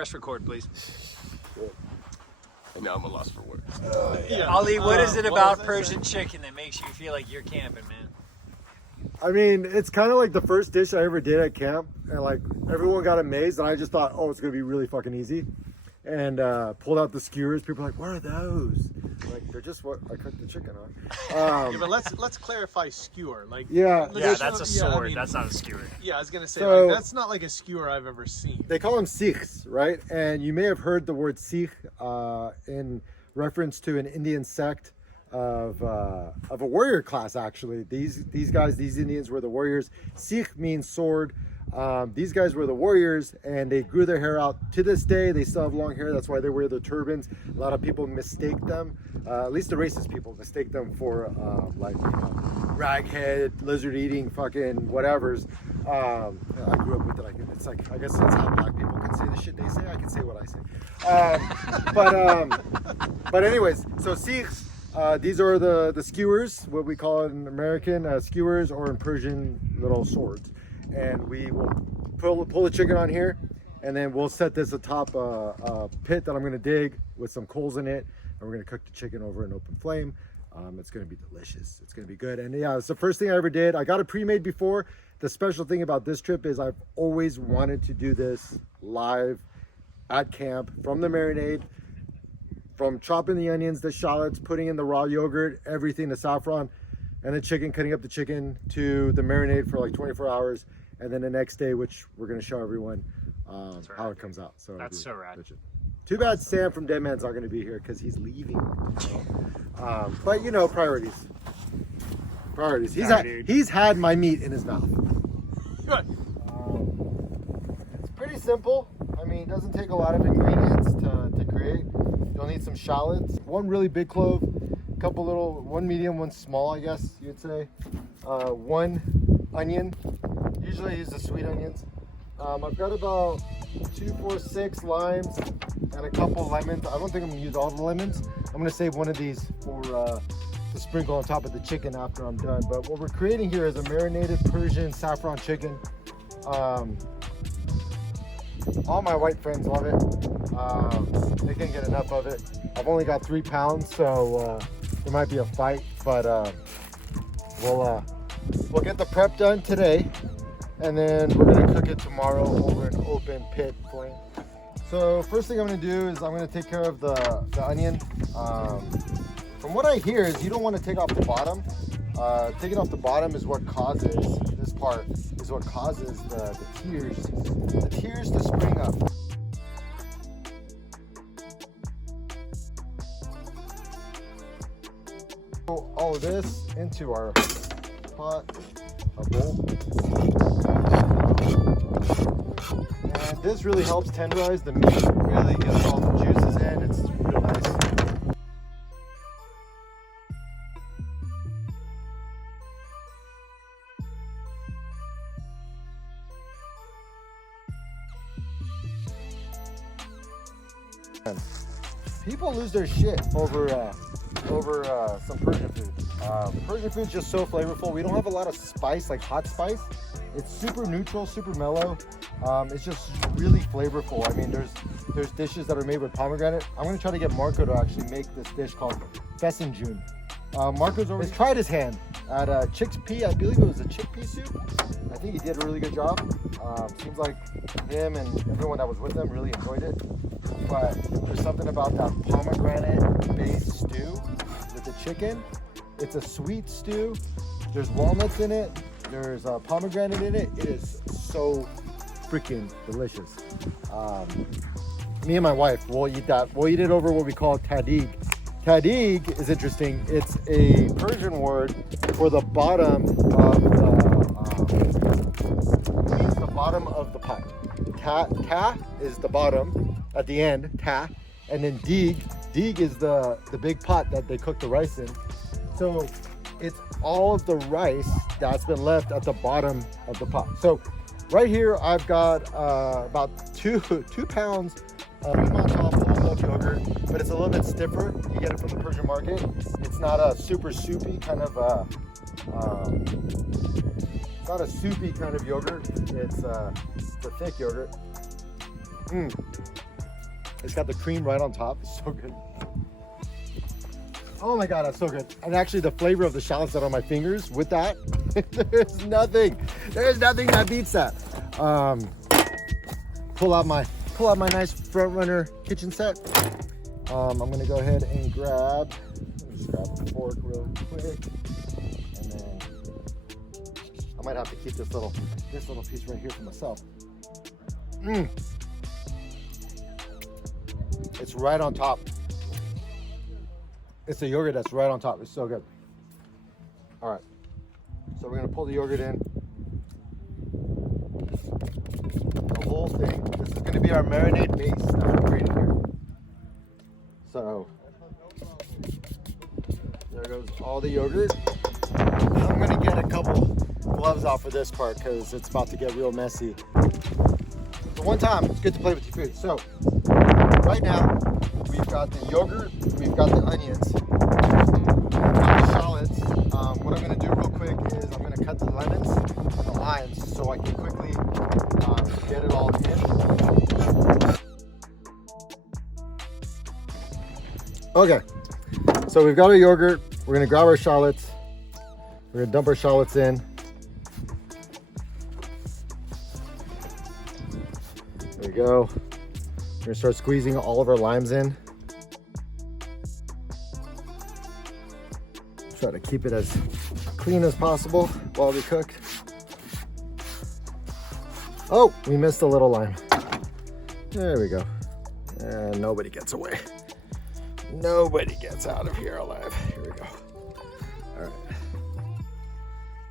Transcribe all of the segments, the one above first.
Press record, please. And now I'm a loss for words. Ali, what is it about Persian chicken that makes you feel like you're camping, man? I mean, it's kind of like the first dish I ever did at camp, and like everyone got amazed, and I just thought, oh, it's gonna be really fucking easy, and pulled out the skewers. People are like, what are those? Like, they're just what I cooked the chicken on. Yeah, but let's clarify skewer. Like, Yeah, That's a sword. I mean, that's not a skewer. Yeah, I was gonna say So- like, that's not like a skewer I've ever seen. they call them sikhs, right? And you may have heard the word sikh in reference to an Indian sect of a warrior class. Actually, these Indians were the warriors. Sikh means sword. These guys were the warriors, and they grew their hair out. To this day, they still have long hair. That's why they wear the turbans. A lot of people mistake them, at least the racist people, mistake them for like, you know, raghead, lizard-eating, fucking whatevers. I grew up with it. It's like, I guess that's how black people can say the shit they say. I can say what I say. But anyways, so Sikhs. These are the skewers, what we call it in American skewers, or in Persian, little swords. And we will pull the chicken on here, and then we'll set this atop a pit that I'm going to dig with some coals in it, and we're going to cook the chicken over an open flame. It's going to be delicious. It's going to be good. And yeah, it's the first thing I ever did. I got it pre-made before. The special thing about this trip is I've always wanted to do this live at camp, from the marinade, from chopping the onions, the shallots, putting in the raw yogurt, everything, the saffron, and the chicken, cutting up the chicken, to the marinade for like 24 hours. And then the next day, which we're going to show everyone how it comes out. So That's so rad. legit. Too bad Sam from Dead Man's not going to be here because he's leaving. But you know, priorities. Priorities. He's had my meat in his mouth. Good. It's pretty simple. I mean, it doesn't take a lot of ingredients to create. You'll need some shallots, one really big clove, a couple little, one medium, one small, I guess you'd say. One onion. Usually I use the sweet onions. I've got about 2, 4, 6 limes and a couple lemons. I don't think I'm gonna use all the lemons. I'm gonna save one of these for to sprinkle on top of the chicken after I'm done. But what we're creating here is a marinated Persian saffron chicken. All my white friends love it. They can't get enough of it. I've only got 3 pounds, so there might be a fight, but we'll get the prep done today, and then we're gonna cook it tomorrow over an open pit flame. So first thing I'm gonna do is I'm gonna take care of the onion. From what I hear is you don't want to take off the bottom. Taking off the bottom is what causes, this part is what causes the tears to spring up. All of this into our pot, our bowl. And this really helps tenderize the meat, really gets all the juices in. It's real nice. People lose their shit over some Persian food. Persian food's just so flavorful. We don't have a lot of spice, like hot spice. It's super neutral, super mellow. It's just really flavorful. I mean, there's dishes that are made with pomegranate. I'm gonna try to get Marco to actually make this dish called Fesenjun. Marco's already tried his hand at chickpea. I believe it was a chickpea soup. I think he did a really good job. Seems like him and everyone that was with him really enjoyed it. But there's something about that pomegranate-based stew with the chicken. It's a sweet stew. There's walnuts in it. There's pomegranate in it. It is so freaking delicious. Me and my wife, we'll eat that. We'll eat it over what we call tadig. Tadig is interesting. It's a Persian word for the bottom of the bottom of the pot. Ta is the bottom at the end, ta, and then dig is the big pot that they cook the rice in. So it's all of the rice that's been left at the bottom of the pot. So right here I've got about 2 pounds of cream on top of whole milk yogurt, but it's a little bit stiffer. You get it from the Persian market. It's not a super soupy kind of it's not a soupy kind of yogurt. It's the thick yogurt. It's got the cream right on top. It's so good. Oh my God, that's so good. And actually the flavor of the shallots that are on my fingers with that, there's nothing that beats that. Pull out my nice front runner kitchen set. I'm gonna go ahead and grab a fork real quick. And then I might have to keep this little piece right here for myself. It's right on top. It's the yogurt that's right on top. It's so good. All right, so we're gonna pull the yogurt in. The whole thing. This is gonna be our marinade base that we're creating here. So there goes all the yogurt. I'm gonna get a couple gloves off for this part because it's about to get real messy. So one time, it's good to play with your food. So right now, we've got the yogurt, we've got the onions, we've got the shallots. What I'm gonna do real quick is I'm gonna cut the lemons and the limes so I can quickly get it all in. Okay, so we've got our yogurt. We're gonna grab our shallots. We're gonna dump our shallots in. There we go. We're gonna start squeezing all of our limes in. Try to keep it as clean as possible while we cook. Oh, we missed a little lime. There we go. And nobody gets away. Nobody gets out of here alive. Here we go. All right.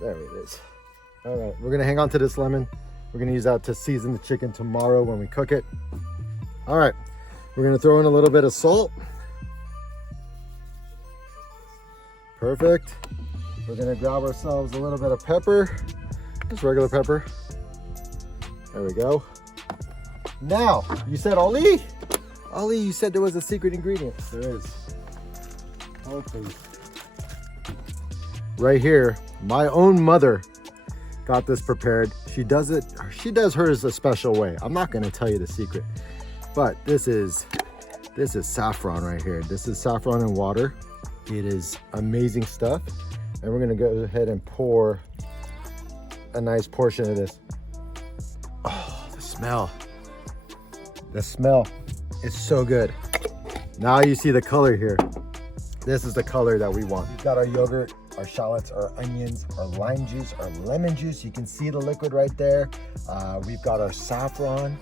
There it is. All right, we're gonna hang on to this lemon. We're gonna use that to season the chicken tomorrow when we cook it. All right, we're gonna throw in a little bit of salt. Perfect. We're gonna grab ourselves a little bit of pepper, just regular pepper. There we go. Now, you said Ali? Ali, you said there was a secret ingredient. There is. Oh, please. Right here, my own mother got this prepared. She does hers a special way. I'm not gonna tell you the secret, but this is saffron right here. This is saffron and water. It is amazing stuff. And we're gonna go ahead and pour a nice portion of this. Oh, the smell. The smell is so good. Now you see the color here. This is the color that we want. We've got our yogurt, our shallots, our onions, our lime juice, our lemon juice. You can see the liquid right there. We've got our saffron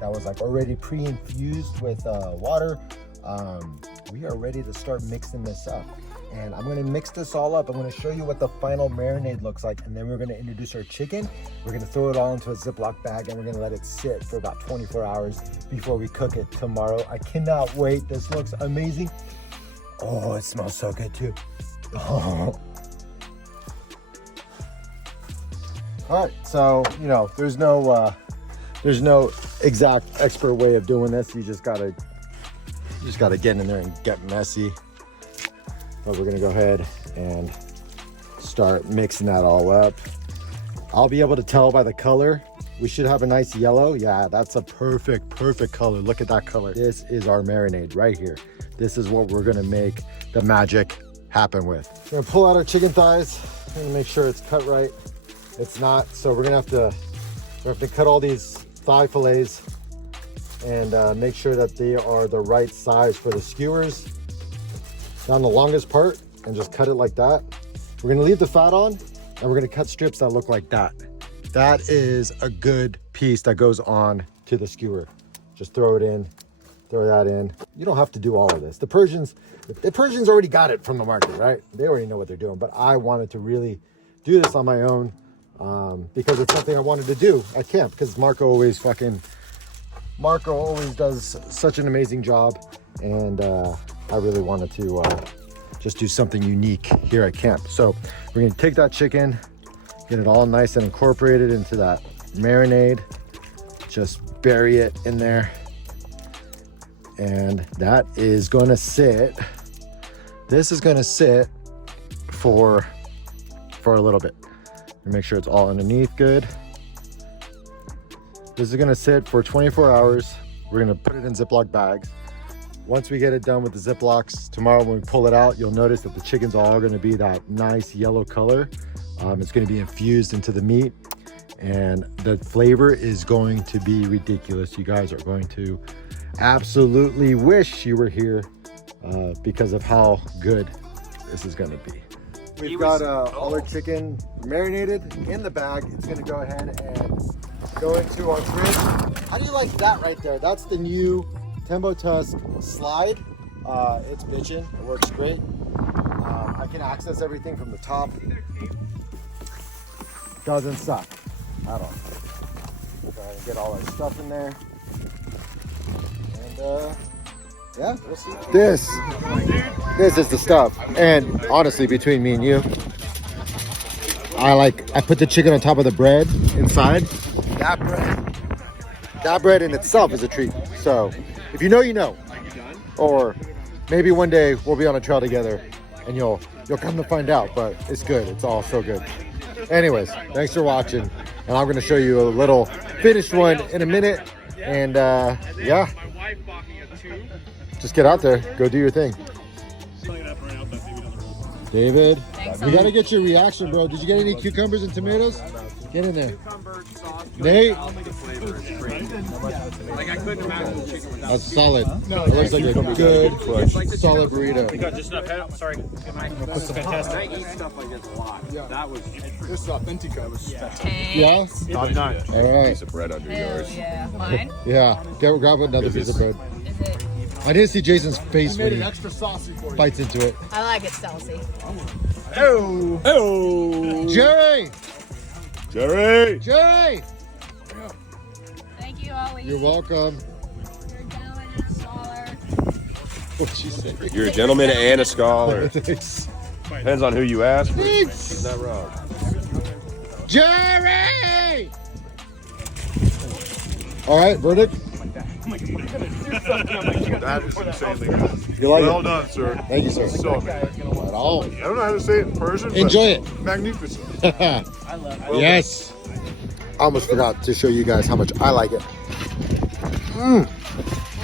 that was like already pre-infused with water. We are ready to start mixing this up. And I'm gonna mix this all up. I'm gonna show you what the final marinade looks like, and then we're gonna introduce our chicken. We're gonna throw it all into a Ziploc bag, and we're gonna let it sit for about 24 hours before we cook it tomorrow. I cannot wait. This looks amazing. Oh, it smells so good too. Oh. All right, so there's no exact expert way of doing this. You just gotta get in there and get messy. But we're gonna go ahead and start mixing that all up. I'll be able to tell by the color. We should have a nice yellow. Yeah, that's a perfect color. Look at that color. This is our marinade right here. This is what we're gonna make the magic happen with. We're gonna pull out our chicken thighs. We're gonna make sure it's cut right. It's not, so we're gonna have to cut all these thigh fillets and make sure that they are the right size for the skewers. Down the longest part and just cut it like that. We're gonna leave the fat on and we're gonna cut strips that look like that. That is a good piece that goes on to the skewer. Just throw it in, throw that in. You don't have to do all of this. The Persians already got it from the market, right? They already know what they're doing, but I wanted to really do this on my own because it's something I wanted to do at camp because Marco always does such an amazing job, and I really wanted to just do something unique here at camp. So we're gonna take that chicken, get it all nice and incorporated into that marinade, just bury it in there, and that is gonna sit. This is gonna sit for a little bit and make sure it's all underneath good. This is gonna sit for 24 hours We're gonna put it in Ziploc bags. Once we get it done with the Ziplocs, tomorrow when we pull it out, you'll notice that the chicken's all gonna be that nice yellow color. It's gonna be infused into the meat, and the flavor is going to be ridiculous. You guys are going to absolutely wish you were here because of how good this is gonna be. We've got all our chicken marinated in the bag. It's gonna go ahead and go into our fridge. How do you like that right there? That's the new Tembo Tusk slide. It's bitchin', it works great. I can access everything from the top. Doesn't suck at all. Go ahead and get all our stuff in there. And yeah, we'll see. This is the stuff. And honestly, between me and you, I put the chicken on top of the bread inside. That bread in itself is a treat. So if you know, you know. Or maybe one day we'll be on a trail together and you'll come to find out, but it's good. It's all so good. Anyways, thanks for watching. And I'm gonna show you a little finished one in a minute. And yeah, just get out there, go do your thing. David, we gotta get your reaction, bro. Did you get any cucumbers and tomatoes? Get in there. Nate? That's solid. It looks like a good, solid burrito. We got just enough head. Sorry. This is fantastic. I eat stuff like this a lot. Yeah. That was this is Authentica. It was Yeah? Top notch. All right. piece of bread under yours. Yeah, mine. Yeah, grab another piece of bread. Is it? I didn't see Jason's face when he Extra saucy for you. bites into it. I like it saucy. Oh. Oh. Jerry! Jerry! Thank you, Ollie. You're welcome. You're a gentleman and a scholar. What'd she say? You're a gentleman and a scholar. Thanks. Depends on who you ask. But Thanks. he's not wrong. Jerry! All right, verdict? That is insanely good. You like Well it? done, sir. Thank you, sir. So amazing. At all. I don't know how to say it in Persian. but Enjoy it. Magnificent. Yes. I almost forgot to show you guys how much I like it.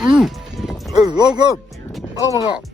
It's so good. Oh my God.